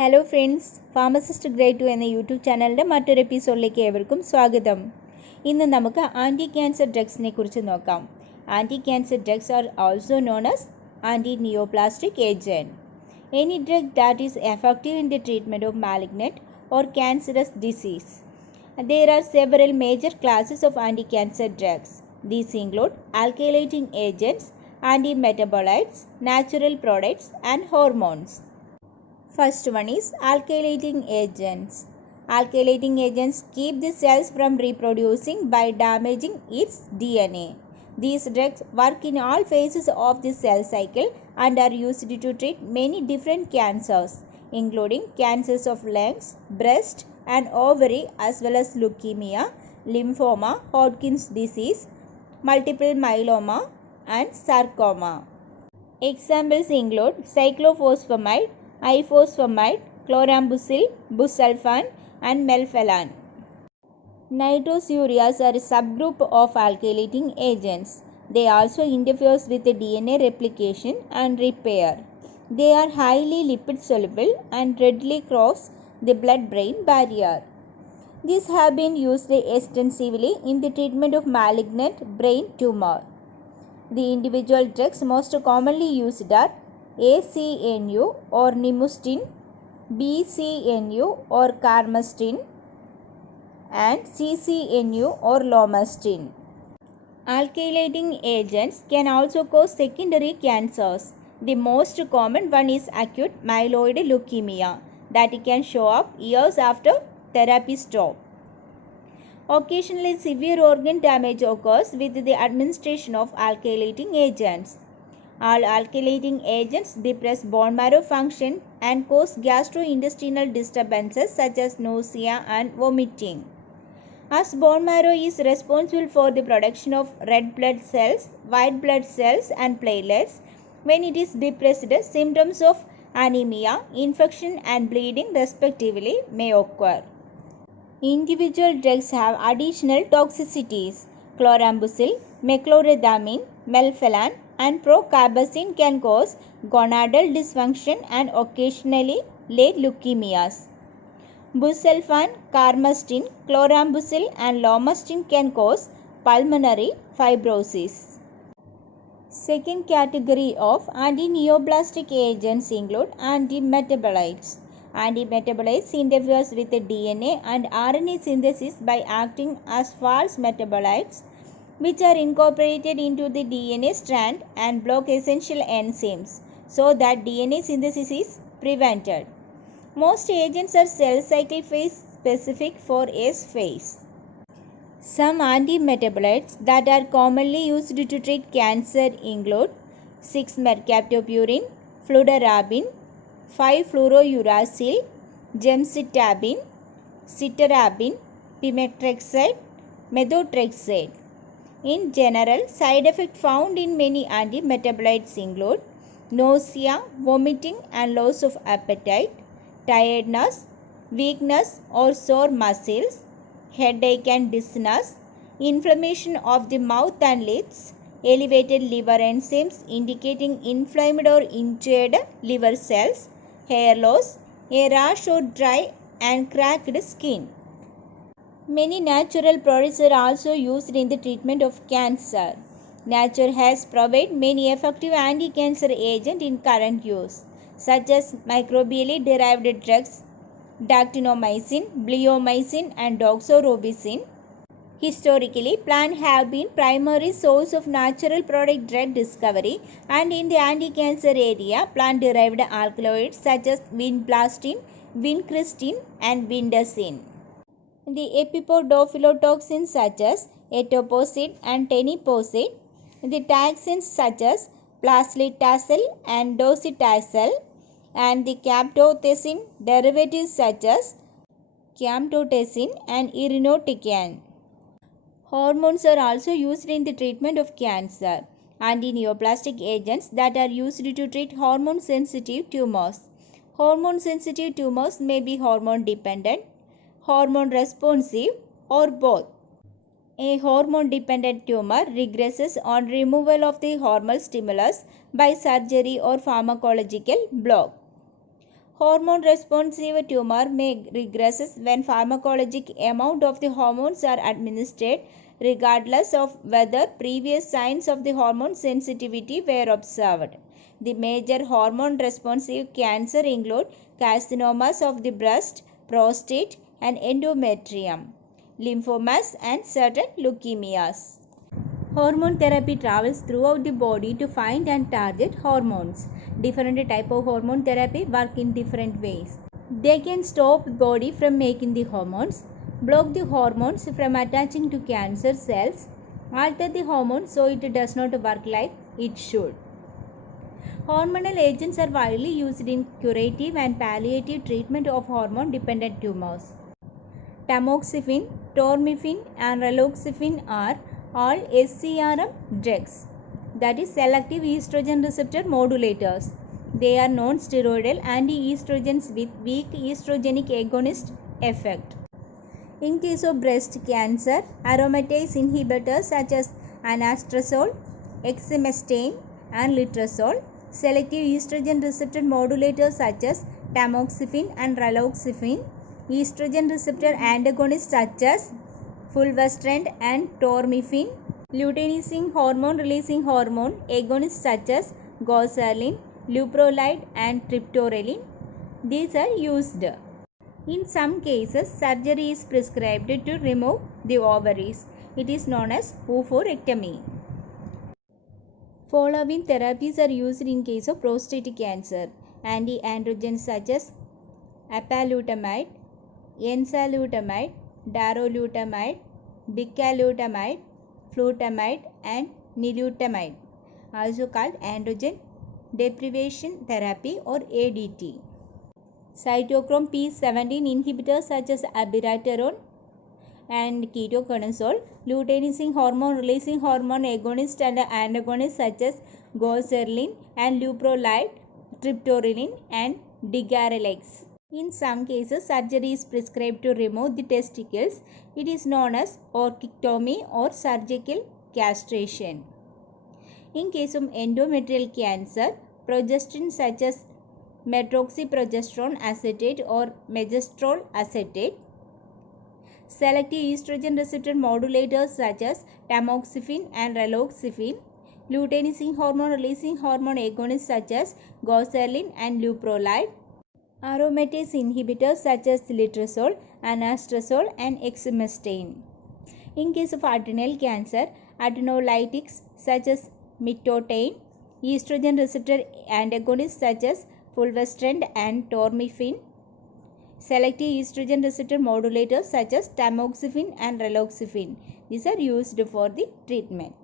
Hello friends, pharmacist grade 2 എന്ന YouTube ചാനലിൻ്റെ മറ്റൊരു എപ്പിസോഡിലേക്ക് ഏവർക്കും സ്വാഗതം. ഇന്ന് നമുക്ക് ആൻറ്റി ക്യാൻസർ ഡ്രഗ്സിനെ കുറിച്ച് നോക്കാം. Anti cancer drugs are also known as anti neoplastic agent. Any drug that is effective in the treatment of malignant or cancerous disease. There are several major classes of anti-cancer drugs. These include alkylating agents, antimetabolites, natural products, and hormones. First one is alkylating agents. Alkylating agents keep the cells from reproducing by damaging its DNA. These drugs work in all phases of the cell cycle and are used to treat many different cancers, including cancers of lungs, breast, and ovary, as well as leukemia, lymphoma, Hodgkin's disease, multiple myeloma, and sarcoma. Examples include cyclophosphamide, ifosfamide, chlorambucil, busulfan, and melphalan. Nitrosurias are a subgroup of alkylating agents. They also interfere with the DNA replication and repair. They are highly lipid soluble and readily cross the blood-brain barrier. These have been used extensively in the treatment of malignant brain tumor. The individual drugs most commonly used are ACNU or Nimustin, BCNU or Carmazine, and CCNU or Lomustine. Alkylating agents can also cause secondary cancers. The most common one is acute myeloid leukemia that can show up years after therapy stop. Occasionally, severe organ damage occurs with the administration of alkylating agents. All alkylating agents depress bone marrow function and cause gastrointestinal disturbances such as nausea and vomiting. As bone marrow is responsible for the production of red blood cells, white blood cells, and platelets, when it is depressed, symptoms of anemia, infection, and bleeding respectively may occur. Individual drugs have additional toxicities. Chlorambucil, mecloredamine, melphalan, and procarbazine can cause gonadal dysfunction and occasionally late leukemias. Busulfan, Carmazine, chlorambucil, and lomustine can cause pulmonary fibrosis. Second category of anti-neoplastic agents include antimetabolites. Antimetabolites interferes with the DNA and RNA synthesis by acting as false metabolites, which are incorporated into the DNA strand and block essential enzymes so that DNA synthesis is prevented. Most agents are cell cycle phase specific for S phase. Some antimetabolites that are commonly used to treat cancer include 6-mercaptopurine, fludarabine, 5-fluorouracil, gemcitabine, cytarabine, pemetrexed, methotrexate. In general, side effects found in many antimetabolites include nausea, vomiting, and loss of appetite, tiredness, weakness or sore muscles, headache and dizziness, inflammation of the mouth and lips, elevated liver enzymes indicating inflamed or injured liver cells, hair loss, a rash or dry and cracked skin. Many natural products are also used in the treatment of cancer. Nature has provided many effective anti-cancer agents in current use, such as microbially derived drugs, dactinomycin, bleomycin, and doxorubicin. Historically, plants have been primary source of natural product drug discovery, and in the anti-cancer area, plant-derived alkaloids such as vinblastine, vincristine, and vindacine. The epipodophylotoxins such as etoposide and teniposide, the taxanes such as plaslytazole and docetaxel, and the camptothecin derivatives such as camptothecin and irinotecan. Hormones are also used in the treatment of cancer. Anti-neoplastic agents that are used to treat hormone-sensitive tumors. Hormone-sensitive tumors may be hormone-dependent, hormone-responsive, or both. A hormone-dependent tumor regresses on removal of the hormonal stimulus by surgery or pharmacological block. Hormone responsive tumor may regress when pharmacologic amount of the hormones are administered regardless of whether previous signs of the hormone sensitivity were observed. The major hormone responsive cancer include carcinomas of the breast, prostate and endometrium, lymphomas and certain leukemias. Hormone therapy travels throughout the body to find and target hormones. Different type of hormone therapy work in different ways. They can stop body from making the hormones, block the hormones from attaching to cancer cells, alter the hormone so it does not work like it should. Hormonal agents are widely used in curative and palliative treatment of hormone-dependent tumors. Tamoxifen, tormifene and raloxifene are all SCRM drugs, that is selective estrogen receptor modulators. They are non-steroidal anti-estrogens with weak estrogenic agonist effect. In case of breast cancer, aromatase inhibitors such as anastrozole, exemestane and letrozole, selective estrogen receptor modulators such as tamoxifen and raloxifene, estrogen receptor antagonists such as fulvestrant and tormifene, luteinizing hormone releasing hormone agonists such as goserelin, leuprolide and triptorelin. These are used. In some cases, surgery is prescribed to remove the ovaries. It is known as oophorectomy. Following therapies are used in case of prostate cancer. Anti-androgens such as apalutamide, enzalutamide, darolutamide, bicalutamide, flutamide and nilutamide, also called androgen deprivation therapy or ADT. Cytochrome P17 inhibitors such as abiraterone and ketoconazole, luteinizing hormone releasing hormone agonists and antagonists such as goserelin and leuprolide, triptorelin and digarelix. In some cases, surgery is prescribed to remove the testicles. It is known as orchectomy or surgical castration. In case of endometrial cancer, progestin such as methoxyprogesterone acetate or megestrol acetate, selective estrogen receptor modulators such as tamoxifen and raloxifene, luteinizing hormone releasing hormone agonists such as goserelin and leuprolide, aromatase inhibitors such as letrozole, anastrozole and exemestane. In case of adrenal cancer, adrenolytics such as mitotain, estrogen receptor antagonists such as fulvestrant and tormifene, selective estrogen receptor modulators such as tamoxifen and raloxifene. These are used for the treatment.